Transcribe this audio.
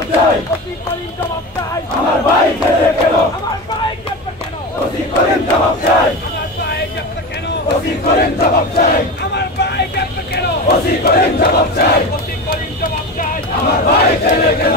জবাব চাই ওসি করিম জবাব চাই আমার ভাই জেলে কেন আমার ভাই গ্রেপ্তার কেন ওসি করিম জবাব চাই আমার ভাই গ্রেপ্তার কেন ওসি করিম জবাব চাই আমার ভাই গ্রেপ্তার কেন ওসি করিম জবাব চাই ওসি করিম জবাব চাই আমার ভাই জেলে কেন